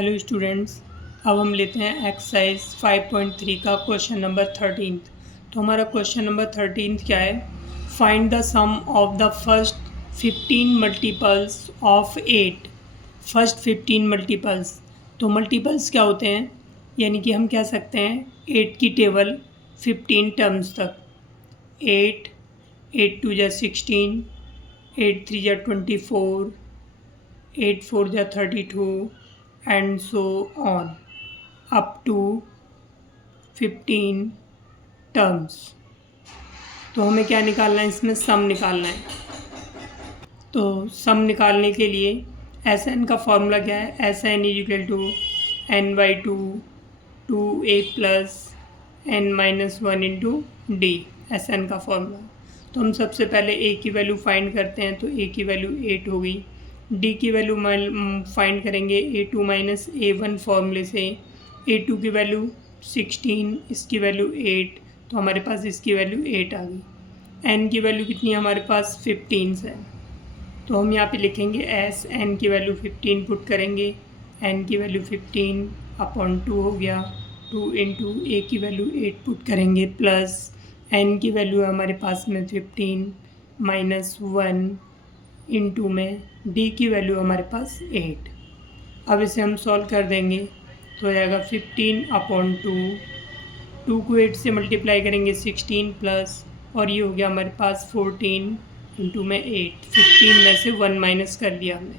Hello students, अब हम लेते हैं एक्सरसाइज 5.3 का क्वेश्चन नंबर 13। तो हमारा क्वेश्चन नंबर 13 क्या है? Find the sum of the first 15 multiples of 8। First 15 multiples, तो मल्टीपल्स क्या होते हैं? यानी कि हम कह सकते हैं 8 की टेबल 15 टर्म्स तक। 8 8 2 जा 16, 8 3 जा 24, 8 4 जा 32 and so on up to 15 terms. तो हमें क्या निकालना है? इसमें सम निकालना है। तो सम निकालने के लिए एस एन का फॉर्मूला क्या है? S n is equal to n by two a plus n minus one into d, S N का फॉर्मूला। तो हम सबसे पहले ए की वैल्यू फाइंड करते हैं। तो ए की वैल्यू 8 होगी। डी की वैल्यू फाइंड करेंगे A2 माइनस A1 फॉर्मूले से। A2 की वैल्यू 16, इसकी वैल्यू 8, तो हमारे पास इसकी वैल्यू 8 आ गई। n की वैल्यू कितनी है हमारे पास? 15 है। तो हम यहाँ पे लिखेंगे एस n की वैल्यू 15 पुट करेंगे। n की वैल्यू 15 अपॉन 2 हो गया। 2 इंटू ए की वैल्यू 8 पुट करेंगे प्लस n की वैल्यू हमारे पास में 15 माइनस 1 इंटू में डी की वैल्यू हमारे पास 8। अब इसे हम सॉल्व कर देंगे तो हो जाएगा 15 अपॉन 2 को 8 से मल्टीप्लाई करेंगे 16 प्लस, और ये हो गया हमारे पास 14 इंटू में 8। 15 में से 1 माइनस कर लिया हमने।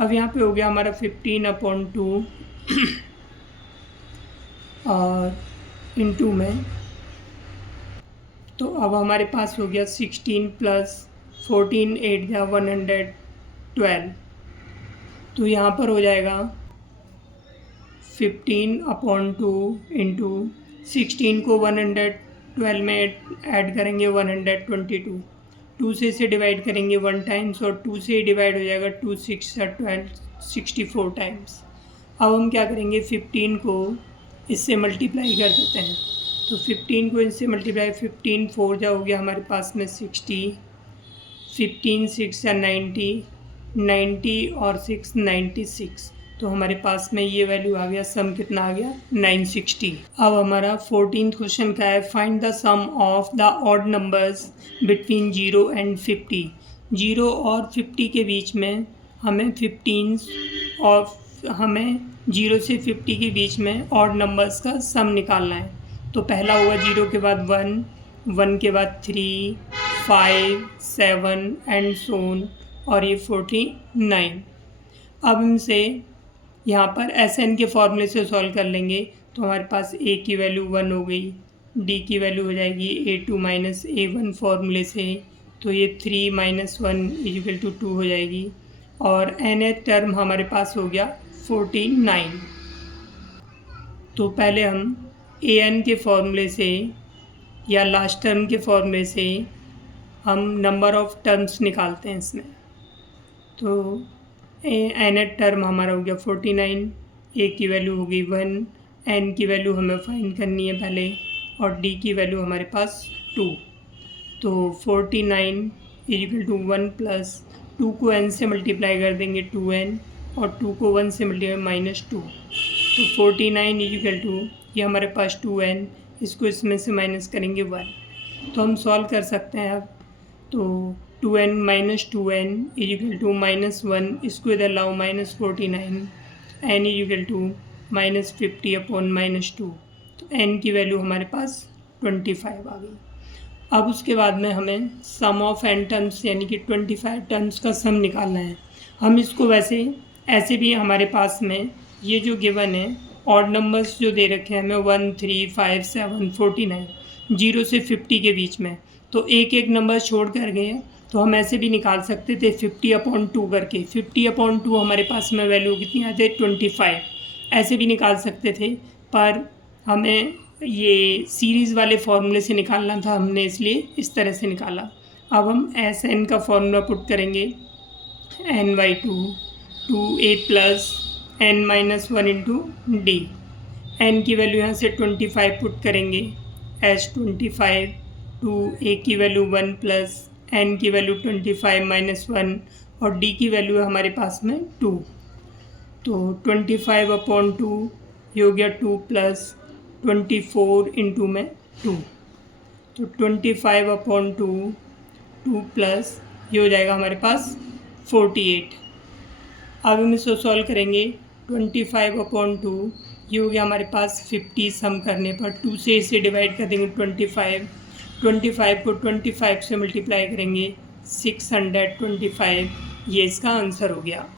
अब यहाँ पे हो गया हमारा 15 अपॉन 2 और इंटू में, तो अब हमारे पास हो गया 16 प्लस 14, 8 या 112। तो यहाँ पर हो जाएगा 15 अपॉन 2 इंटू 16 को 112 में ऐड करेंगे 122, 2 से इसे डिवाइड करेंगे 1 टाइम्स और 2 से डिवाइड हो जाएगा 2 6 12 64 टाइम्स। अब हम क्या करेंगे? 15 को इससे मल्टीप्लाई कर देते हैं। तो 15 को इससे मल्टीप्लाई, 15 4 जा हो गया हमारे पास में 60, 15 6 या 90, 90 और 6 96। तो हमारे पास में ये वैल्यू आ गया। सम कितना आ गया? 960। अब हमारा 14th क्वेश्चन क्या है? Find the sum of the odd numbers between 0 and 50। 0 और 50 के बीच में हमें 0 से 50 के बीच में ऑड नंबर्स का सम निकालना है। तो पहला होगा 0 के बाद 1, 1 के बाद 3, 5, 7 एंड सोन, और ये 49। अब इनसे यहाँ पर एस एन के फॉर्मूले से सॉल्व कर लेंगे। तो हमारे पास ए की वैल्यू 1 हो गई, डी की वैल्यू हो जाएगी A2 माइनस A1 फॉर्मूले से। तो ये 3 माइनस 1 इक्वल टू 2 हो जाएगी, और एन टर्म हमारे पास हो गया 49। तो पहले हम AN के फॉर्मूले से या लास्ट टर्म के फॉर्मूले से हम नंबर ऑफ टर्म्स निकालते हैं इसमें। तो एन टर्म हमारा हो गया 49, ए की वैल्यू हो गई 1, एन की वैल्यू हमें फाइंड करनी है पहले, और डी की वैल्यू हमारे पास 2। तो 49 इक्वल टू 1 प्लस 2 को n से मल्टीप्लाई कर देंगे 2n, और 2 को 1 से मल्टीप्लाई माइनस 2। तो 49 इक्वल टू ये हमारे पास 2n, इसको इसमें से माइनस करेंगे 1। तो हम सॉल्व कर सकते हैं अब। तो 2n minus 2n equal to minus 1, इसको इधर लाओ minus 49, n equal to minus 50 upon minus 2। तो n की वैल्यू हमारे पास 25 आ गई। अब उसके बाद में हमें सम ऑफ n टर्म्स यानी कि 25 टर्म्स का सम निकालना है। हम इसको वैसे ऐसे भी हमारे पास में ये जो गिवन है ऑड नंबर्स जो दे रखे हैं हमें 1 3 5 7 49, 0 से 50 के बीच में, तो एक एक नंबर छोड़ कर गए। तो हम ऐसे भी निकाल सकते थे 50 अपॉन 2 करके। 50 अपॉन 2 हमारे पास में वैल्यू कितनी आती है? 25। ऐसे भी निकाल सकते थे, पर हमें ये सीरीज़ वाले फार्मूले से निकालना था, हमने इसलिए इस तरह से निकाला। अब हम एस एन का फार्मूला पुट करेंगे, n by 2 A plus n minus 1 into D. N की वैल्यू यहाँ से 25 पुट करेंगे, एस 25 टू ए की वैल्यू 1 प्लस n की वैल्यू 25 माइनस 1, और d की वैल्यू है हमारे पास में 2। तो 25/2 ये हो गया 2 प्लस 24 इंटू में 2, तो 25/2 2 प्लस ये हो जाएगा हमारे पास 48। अब हम इसको सॉल्व करेंगे। 25/2 ये हो गया हमारे पास 50, सम करने पर 2 से इसे डिवाइड कर देंगे 25 को 25 से मल्टीप्लाई करेंगे 625, ये इसका आंसर हो गया।